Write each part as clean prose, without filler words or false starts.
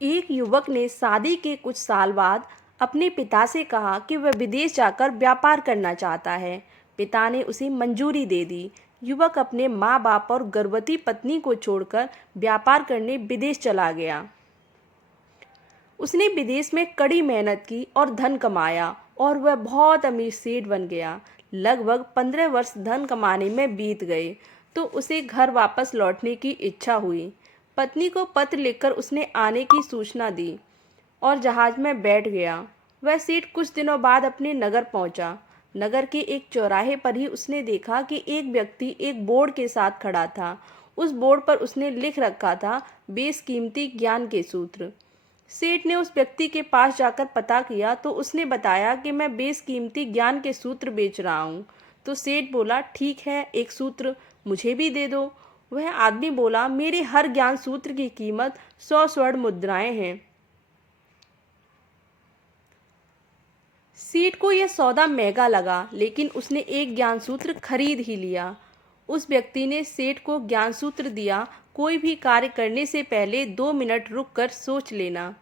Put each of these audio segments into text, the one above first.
एक युवक ने शादी के कुछ साल बाद अपने पिता से कहा कि वह विदेश जाकर व्यापार करना चाहता है। पिता ने उसे मंजूरी दे दी। युवक अपने माँ बाप और गर्भवती पत्नी को छोड़कर व्यापार करने विदेश चला गया। उसने विदेश में कड़ी मेहनत की और धन कमाया और वह बहुत अमीर सेठ बन गया। लगभग 15 वर्ष धन कमाने में बीत गए तो उसे घर वापस लौटने की इच्छा हुई। पत्नी को पत्र लिखकर उसने आने की सूचना दी और जहाज में बैठ गया। वह सेठ कुछ दिनों बाद अपने नगर पहुंचा। नगर के एक चौराहे पर ही उसने देखा कि एक व्यक्ति एक बोर्ड के साथ खड़ा था। उस बोर्ड पर उसने लिख रखा था, बेशकीमती ज्ञान के सूत्र। सेठ ने उस व्यक्ति के पास जाकर पता किया तो उसने बताया कि मैं बेशकीमती ज्ञान के सूत्र बेच रहा हूँ। तो सेठ बोला, ठीक है, एक सूत्र मुझे भी दे दो। वह आदमी बोला, मेरे हर ज्ञान सूत्र की कीमत 100 स्वर्ण मुद्राएं हैं। सेठ को यह सौदा महंगा लगा, लेकिन उसने एक ज्ञान सूत्र खरीद ही लिया। उस व्यक्ति ने सेठ को ज्ञान सूत्र दिया, कोई भी कार्य करने से पहले 2 मिनट रुक कर सोच लेना।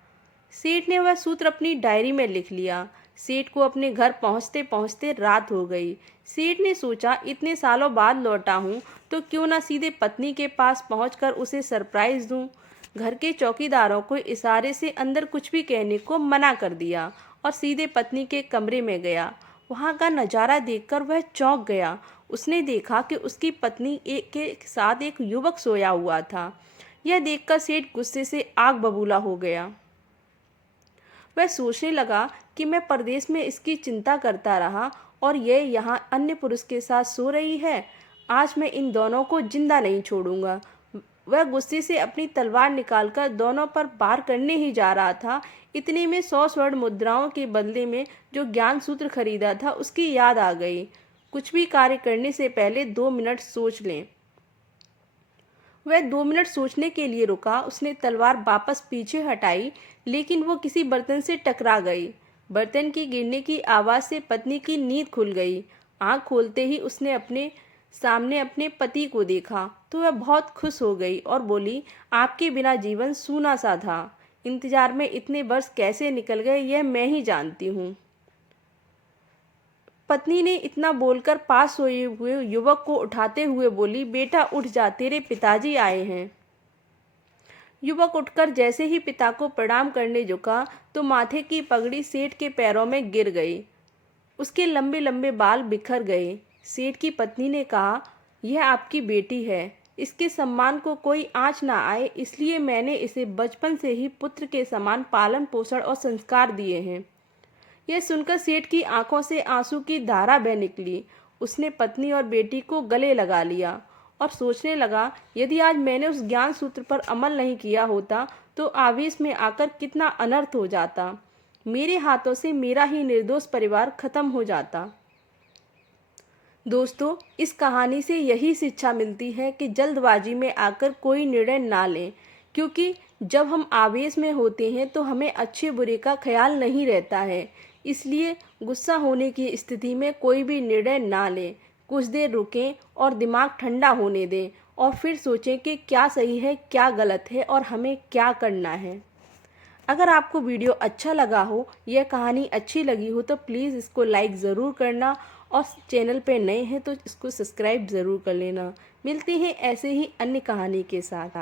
सेठ ने वह सूत्र अपनी डायरी में लिख लिया। सेठ को अपने घर पहुंचते पहुंचते रात हो गई। सेठ ने सोचा, इतने सालों बाद लौटा हूं तो क्यों ना सीधे पत्नी के पास पहुंचकर उसे सरप्राइज दूं। घर के चौकीदारों को इशारे से अंदर कुछ भी कहने को मना कर दिया और सीधे पत्नी के कमरे में गया। वहां का नज़ारा देखकर वह चौंक गया। उसने देखा कि उसकी पत्नी के साथ एक युवक सोया हुआ था। यह देखकर सेठ गुस्से से आग बबूला हो गया। वह सोचने लगा कि मैं परदेश में इसकी चिंता करता रहा और यह यहाँ अन्य पुरुष के साथ सो रही है। आज मैं इन दोनों को जिंदा नहीं छोड़ूंगा। वह गुस्से से अपनी तलवार निकालकर दोनों पर वार करने ही जा रहा था। इतने में 100 स्वर्ण मुद्राओं के बदले में जो ज्ञान सूत्र खरीदा था उसकी याद आ गई। कुछ भी कार्य करने से पहले 2 मिनट सोच लें। वह 2 मिनट सोचने के लिए रुका। उसने तलवार वापस पीछे हटाई, लेकिन वो किसी बर्तन से टकरा गई। बर्तन के गिरने की आवाज़ से पत्नी की नींद खुल गई। आंख खोलते ही उसने अपने सामने अपने पति को देखा तो वह बहुत खुश हो गई और बोली, आपके बिना जीवन सूना सा था। इंतजार में इतने वर्ष कैसे निकल गए यह मैं ही जानती हूँ। पत्नी ने इतना बोलकर पास सोए हुए युवक को उठाते हुए बोली, बेटा उठ जा, तेरे पिताजी आए हैं। युवक उठकर जैसे ही पिता को प्रणाम करने झुका तो माथे की पगड़ी सेठ के पैरों में गिर गई। उसके लंबे लंबे बाल बिखर गए। सेठ की पत्नी ने कहा, यह आपकी बेटी है, इसके सम्मान को कोई आँच ना आए, इसलिए मैंने इसे बचपन से ही पुत्र के समान पालन पोषण और संस्कार दिए हैं। यह सुनकर सेठ की आंखों से आंसू की धारा बह निकली। उसने पत्नी और बेटी को गले लगा लिया और सोचने लगा, यदि आज मैंने उस ज्ञान सूत्र पर अमल नहीं किया होता तो आवेश में आकर कितना अनर्थ हो जाता। मेरे हाथों से मेरा ही निर्दोष परिवार खत्म हो जाता। दोस्तों, इस कहानी से यही शिक्षा मिलती है कि जल्दबाजी में आकर कोई निर्णय ना लें, क्योंकि जब हम आवेश में होते हैं तो हमें अच्छे बुरे का ख्याल नहीं रहता है। इसलिए गुस्सा होने की स्थिति में कोई भी निर्णय ना लें। कुछ देर रुकें और दिमाग ठंडा होने दें और फिर सोचें कि क्या सही है, क्या गलत है और हमें क्या करना है। अगर आपको वीडियो अच्छा लगा हो, यह कहानी अच्छी लगी हो तो प्लीज़ इसको लाइक ज़रूर करना और चैनल पे नए हैं तो इसको सब्सक्राइब ज़रूर कर लेना। मिलते हैं ऐसे ही अन्य कहानी के साथ।